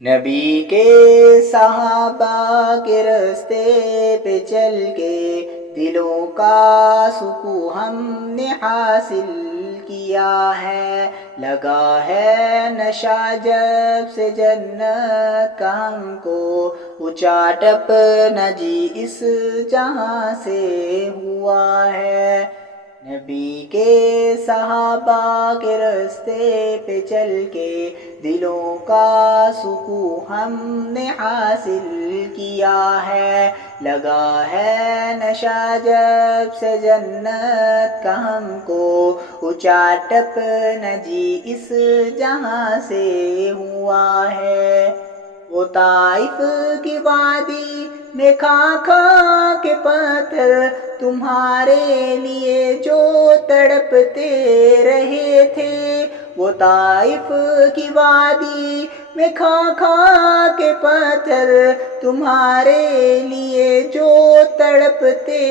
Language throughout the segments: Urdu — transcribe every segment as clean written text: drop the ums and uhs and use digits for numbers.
نبی کے صحابہ کے رستے پہ چل کے دلوں کا سکون ہم نے حاصل کیا ہے، لگا ہے نشہ جب سے جنت کا ہم کو، اونچا ٹپ نہ جی اس جہاں سے ہوا ہے۔ نبی کے صحابہ کے رستے پہ چل کے دلوں کا سکون ہم نے حاصل کیا ہے، لگا ہے نشہ جب سے جنت کا ہم کو، اونچا ٹپ نہ جی اس جہاں سے ہوا ہے۔ وہ طائف کی وادی میں کھا کھا کے پتھر تمہارے لیے جو تڑپتے رہے تھے، وہ طائف کی وادی میں کھا کھا کے پتھر تمہارے لیے جو تڑپتے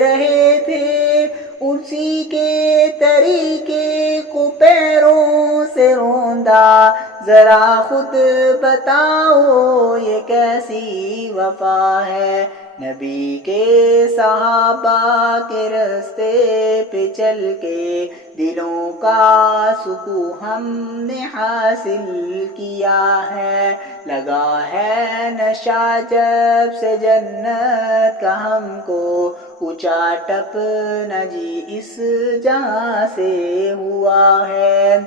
رہے تھے، اسی کے طریقے کو پیروں سے روندا، ذرا خود بتاؤ یہ کیسی وفا ہے۔ نبی کے صحابہ کے رستے پہ چل کے دلوں کا سکون ہم نے حاصل کیا ہے، لگا ہے نشہ جب سے جنت کا ہم کو، اونچا ٹپ نہ جی اس جہاں سے ہوا ہے۔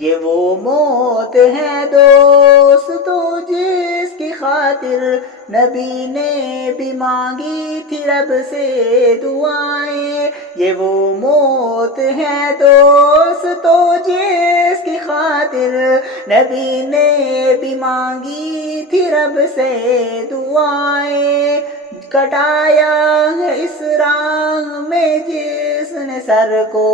یہ وہ موت ہے دوستو جس کی خاطر نبی نے بھی مانگی تھی رب سے دعائیں، یہ وہ موت ہے دوستو جس کی خاطر نبی نے بھی مانگی تھی رب سے دعائیں، کٹایا ہے اس راہ میں جس نے سر کو،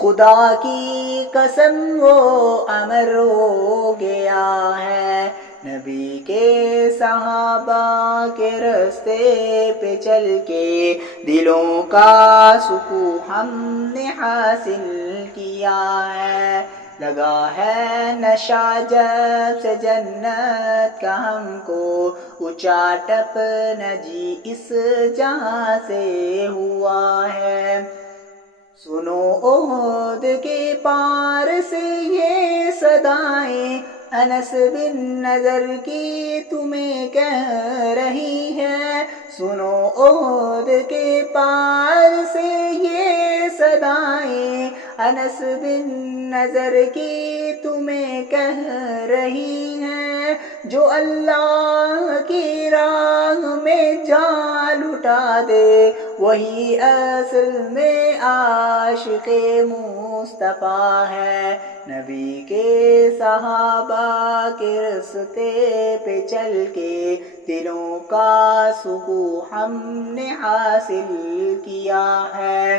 خدا کی قسم وہ امر ہو گیا ہے۔ نبی کے صحابہ کے رستے پہ چل کے دلوں کا سکون ہم نے حاصل کیا ہے، لگا ہے نشہ جب سے جنت کا ہم کو، اونچا ٹپ نہ جی اس جہاں سے ہوا ہے۔ سنو احد کے پار سے یہ صدائیں انس بن نضر کی تمہیں کہہ رہی ہے، سنو احد کے پار سے یہ صدائیں انس بن نضر کی تمہیں کہہ رہی ہیں، جو اللہ کی راہ میں جان لٹا دے وہی اصل میں عاشق مصطفیٰ ہے۔ نبی کے صحابہ کے رستے پہ چل کے دلوں کا سکون ہم نے حاصل کیا ہے،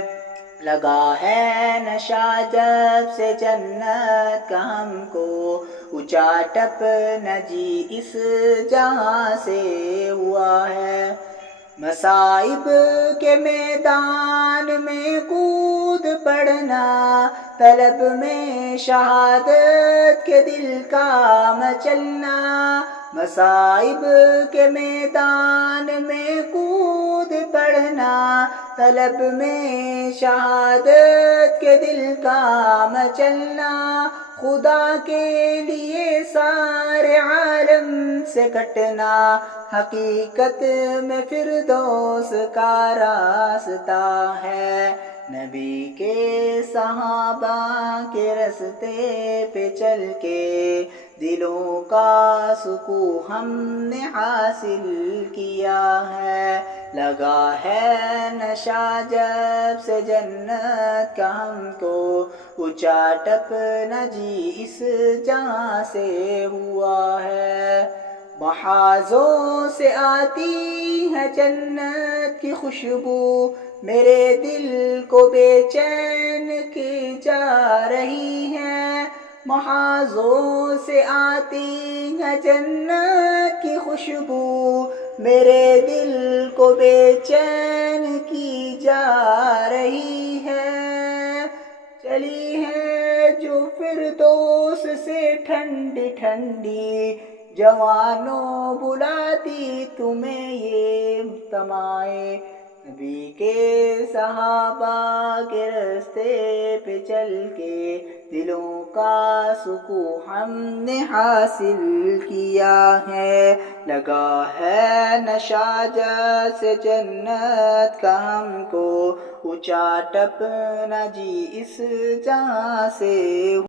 لگا ہے نشہ جب سے جنت کا ہم کو، اونچا ٹپ نہ جی اس جہاں سے ہوا ہے۔ مصائب کے میدان میں کود پڑنا، طلب میں شہادت کے دل کا مچلنا، مصائب کے میدان میں کود پڑنا، طلب میں شہادت کے دل کا مچلنا، خدا کے لیے سارے عالم سے کٹنا، حقیقت میں فردوس کا راستہ ہے۔ نبی کے صحابہ کے رستے پہ چل کے دلوں کا سکون ہم نے حاصل کیا ہے، لگا ہے نشہ جب سے جنت کا ہم کو، اونچا ٹپ نہ جی اس جہاں سے ہوا ہے۔ محاذوں سے آتی ہے جنت کی خوشبو، میرے دل کو بے چین کی جا رہی ہے، محاذوں سے آتی ہے جنت کی خوشبو، میرے دل کو بے چین کی جا رہی ہے، چلی ہے جو فردوس سے ٹھنڈی ٹھنڈی جوانوں بلاتی تمہیں یہ تمائے، نبی کے صحابہ کے راستے پہ چل کے دلوں کا سکون ہم نے حاصل کیا ہے، لگا ہے نشہ جیسے جنت کا ہم کو، اونچا ٹپنا جی اس جہاں سے